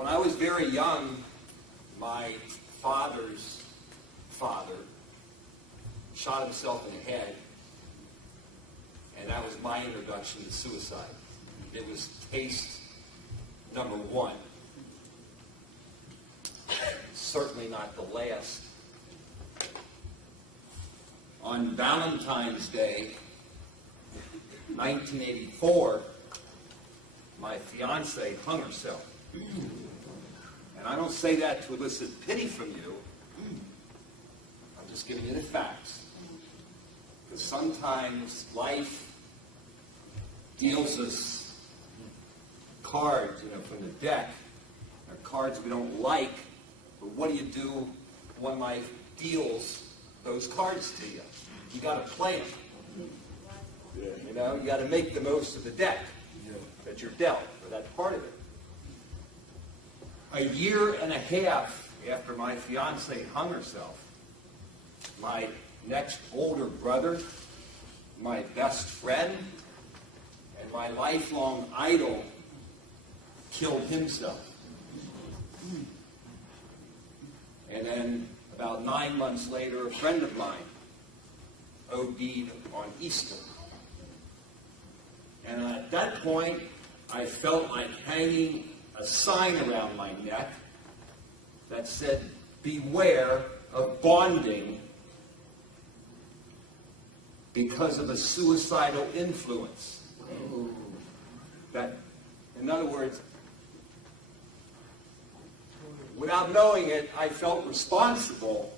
When I was very young, my father's father shot himself in the head, and that was my introduction to suicide. It was taste number one. Certainly not the last. On Valentine's Day, 1984, my fiancée hung herself. And I don't say that to elicit pity from you. I'm just giving you the facts. Because sometimes life deals us cards, from the deck. They're cards we don't like. But what do you do when life deals those cards to you? You got to play them. You got to make the most of the deck that you're dealt, or that part of it. A year and a half after my fiancée hung herself, my next older brother, my best friend, and my lifelong idol killed himself. And then about 9 months later, a friend of mine OD'd on Easter. And at that point, I felt like hanging a sign around my neck that said, "Beware of bonding because of a suicidal influence." That, in other words, without knowing it, I felt responsible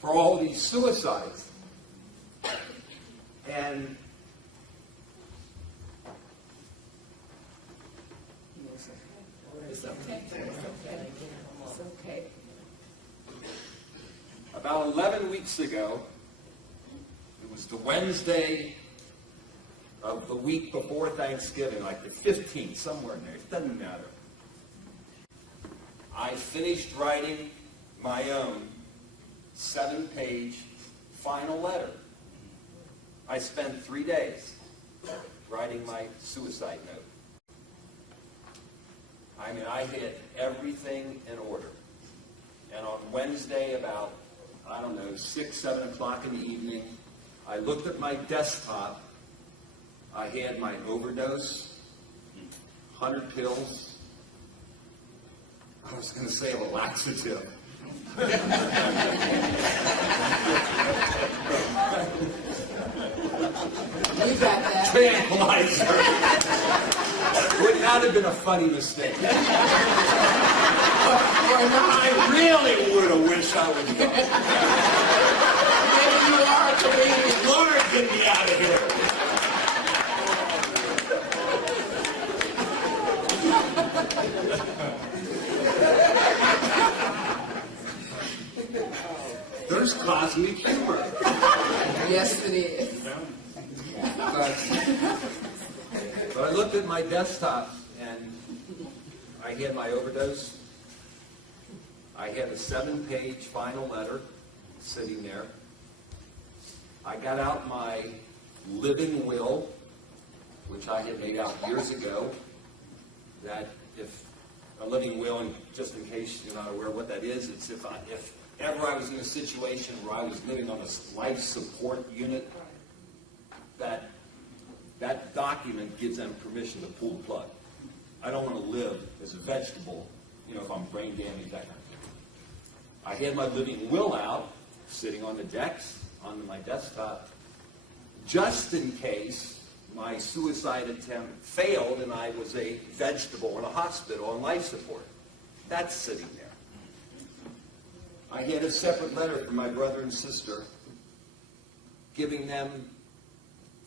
for all these suicides. And It's okay. It's okay. About 11 weeks ago, it was the Wednesday of the week before Thanksgiving, like the 15th, somewhere in there. It doesn't matter. I finished writing my own 7-page final letter. I spent 3 days writing my suicide note. I mean, I had everything in order. And on Wednesday, about, 6, 7 o'clock in the evening, I looked at my desktop. I had my overdose, 100 pills. I was going to say a laxative. You got that. Tranquilizer. Would not have been a funny mistake. I really would have wished I was gone. Maybe you are a comedian. Lord, get me out of here. There's cosmic humor. Yes, it is. But I looked at my desktop, and I had my overdose. I had a 7-page final letter sitting there. I got out my living will, which I had made out years ago, that if a living will, and just in case you're not aware of what that is, it's if ever I was in a situation where I was living on a life support unit, that document gives them permission to pull the plug. I don't want to live as a vegetable, if I'm brain damaged, that kind of thing. I had my living will out, sitting on the decks, on my desktop, just in case my suicide attempt failed and I was a vegetable in a hospital on life support. That's sitting there. I had a separate letter from my brother and sister giving them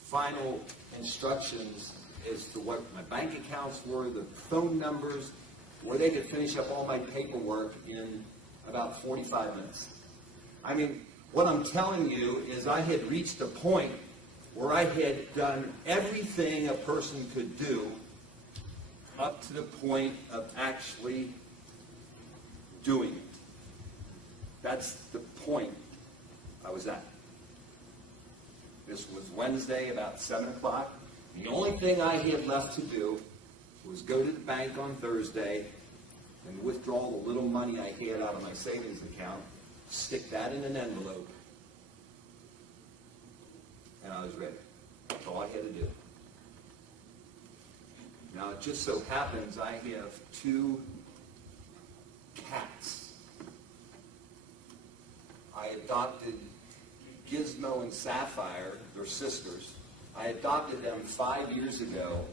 final instructions as to what my bank accounts were, the phone numbers, where they could finish up all my paperwork in about 45 minutes. I mean, what I'm telling you is I had reached a point where I had done everything a person could do up to the point of actually doing it. That's the point I was at. This was Wednesday, about 7 o'clock. The only thing I had left to do was go to the bank on Thursday and withdraw the little money I had out of my savings account, stick that in an envelope, and I was ready. That's all I had to do. Now, it just so happens I have 2 cats. I adopted Gizmo and Sapphire, they're sisters. I adopted them 5 years ago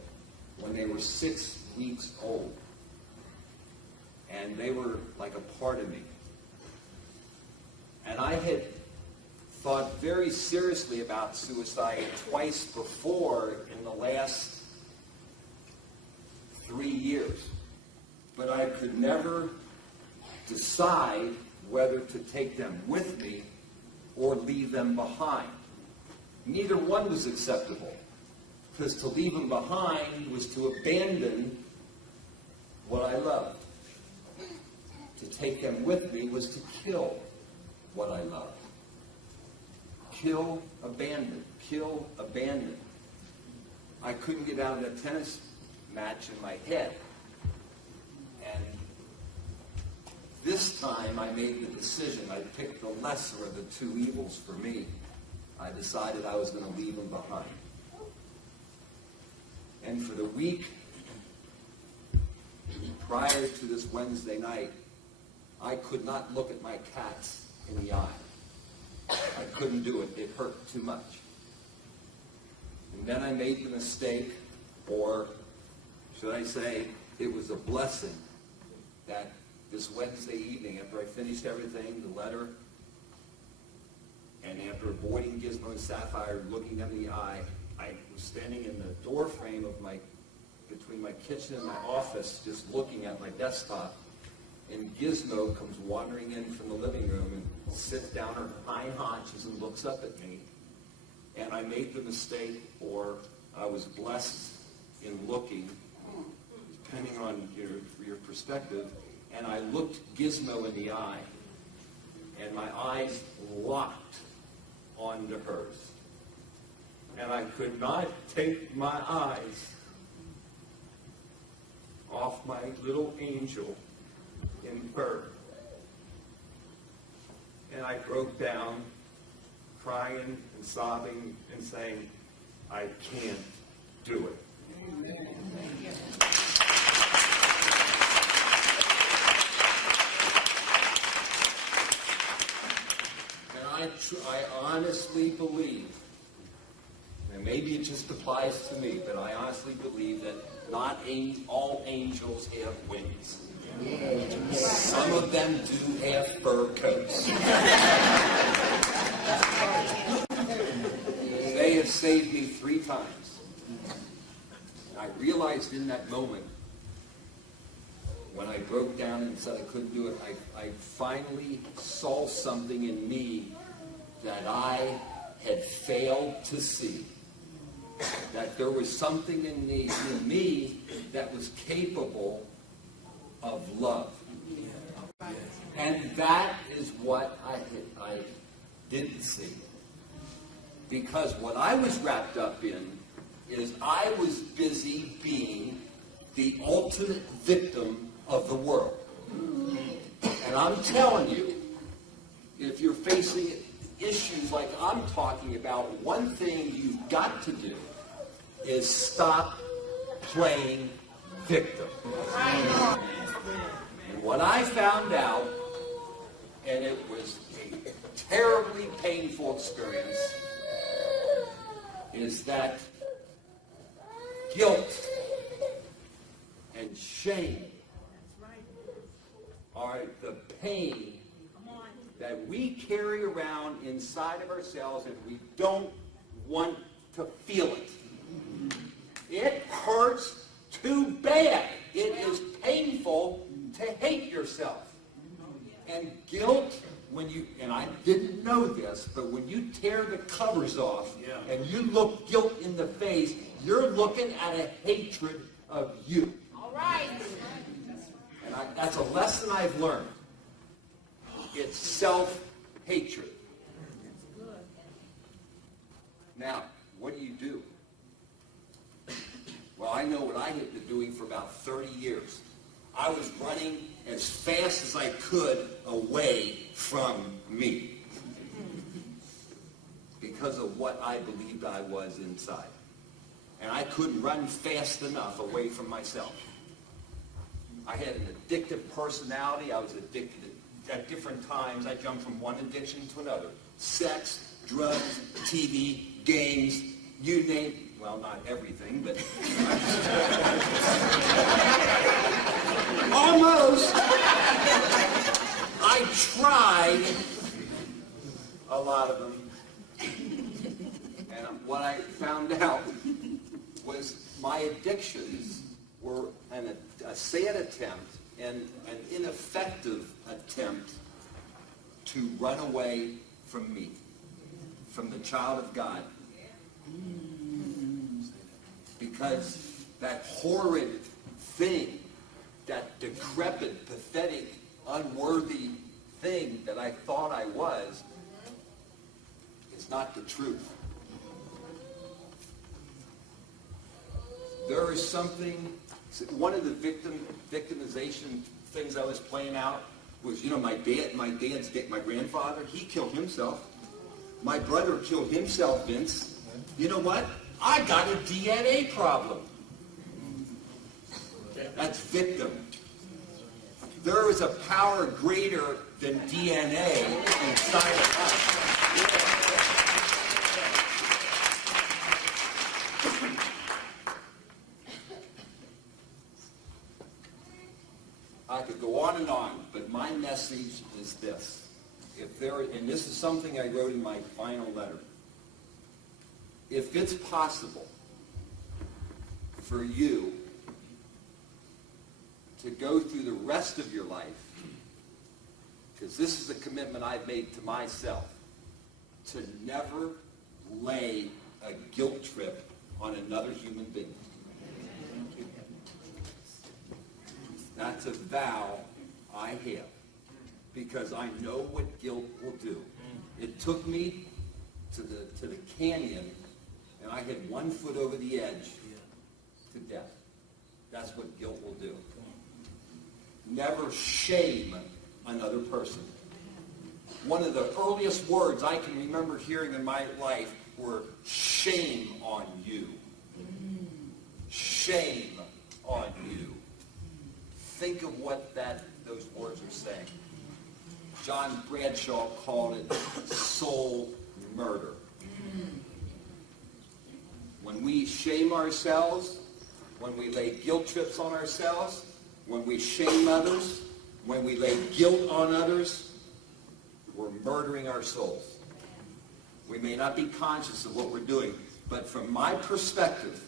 when they were 6 weeks old. And they were like a part of me. And I had thought very seriously about suicide twice before in the last 3 years. But I could never decide whether to take them with me or leave them behind. Neither one was acceptable, because to leave them behind was to abandon what I loved. To take them with me was to kill what I loved. Kill, abandon. Kill, abandon. I couldn't get out of that tennis match in my head. And this time I made the decision. I picked the lesser of the 2 evils for me. I decided I was going to leave them behind. And for the week prior to this Wednesday night, I could not look at my cats in the eye. I couldn't do it. It hurt too much. And then I made the mistake, or should I say, it was a blessing that this Wednesday evening, after I finished everything, the letter, and after avoiding Gizmo and Sapphire, looking them in the eye, I was standing in the door frame of between my kitchen and my office, just looking at my desktop, and Gizmo comes wandering in from the living room and sits down her hind haunches and looks up at me. And I made the mistake, or I was blessed in looking, depending on your perspective, and I looked Gizmo in the eye, and my eyes locked onto hers. And I could not take my eyes off my little angel in her. And I broke down, crying and sobbing and saying, I can't do it. Amen. And I honestly believe, and maybe it just applies to me, but I honestly believe that not all angels have wings. Some of them do have fur coats. They have saved me 3 times. And I realized in that moment, when I broke down and said I couldn't do it, I finally saw something in me that I had failed to see. That there was something in me that was capable of love. And that is what I didn't see. Because what I was wrapped up in is I was busy being the ultimate victim of the world. And I'm telling you, if you're facing issues like I'm talking about, one thing you've got to do is stop playing victim. And what I found out, and it was a terribly painful experience, is that guilt and shame are the pain that we carry around inside of ourselves, and we don't want to feel it. It hurts too bad. It is painful to hate yourself. And guilt, and I didn't know this, but when you tear the covers off and you look guilt in the face, you're looking at a hatred of you. All right. And that's a lesson I've learned. It's self-hatred. Now, what do? Well, I know what I had been doing for about 30 years. I was running as fast as I could away from me because of what I believed I was inside. And I couldn't run fast enough away from myself. I had an addictive personality. I was addicted at different times. I jumped from one addiction to another. Sex, drugs, TV, games, you name, well, not everything, but almost. I tried a lot of them. And what I found out was my addictions were a sad attempt and an ineffective attempt to run away from me, from the child of God. Because that horrid thing, that decrepit, pathetic, unworthy thing that I thought I was, is not the truth. There is something, one of the victimization things I was playing out was, my grandfather, he killed himself. My brother killed himself, Vince. You know what? I got a DNA problem. That's victim. There is a power greater than DNA inside of us. I could go on and on, but my message is this. And this is something I wrote in my final letter. If it's possible for you to go through the rest of your life, because this is a commitment I've made to myself, to never lay a guilt trip on another human being. That's a vow I have, because I know what guilt will do. It took me to the canyon, and I had 1 foot over the edge to death. That's what guilt will do. Never shame another person. One of the earliest words I can remember hearing in my life were, shame on you. Shame on you. Think of what those words are saying. John Bradshaw called it soul murder. When we shame ourselves, when we lay guilt trips on ourselves, when we shame others, when we lay guilt on others, we're murdering our souls. We may not be conscious of what we're doing, but from my perspective,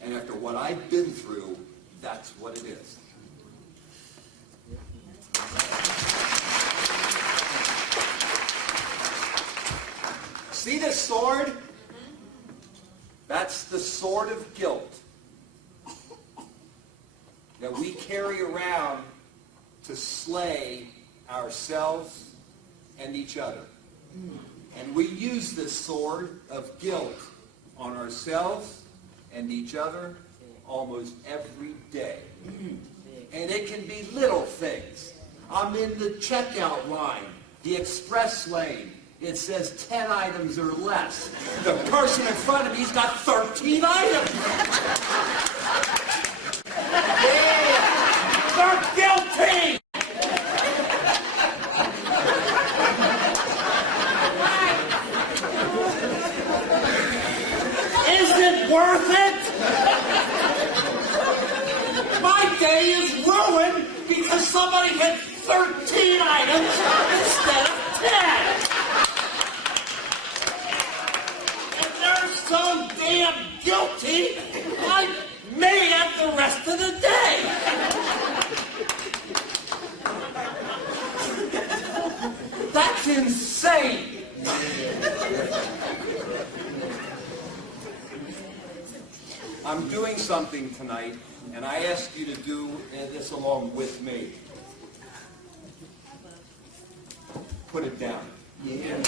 and after what I've been through, that's what it is. See this sword? That's the sword of guilt that we carry around to slay ourselves and each other. And we use this sword of guilt on ourselves and each other almost every day. And it can be little things. I'm in the checkout line, the express lane. It says 10 items or less. The person in front of me's got 13 items. They're guilty! Is it worth it? My day is ruined because somebody had 13 items instead of 10. And they're so damn guilty, I made up the rest of the day. That's insane. I'm doing something tonight, and I ask you to do this along with me. Put it down. Yeah.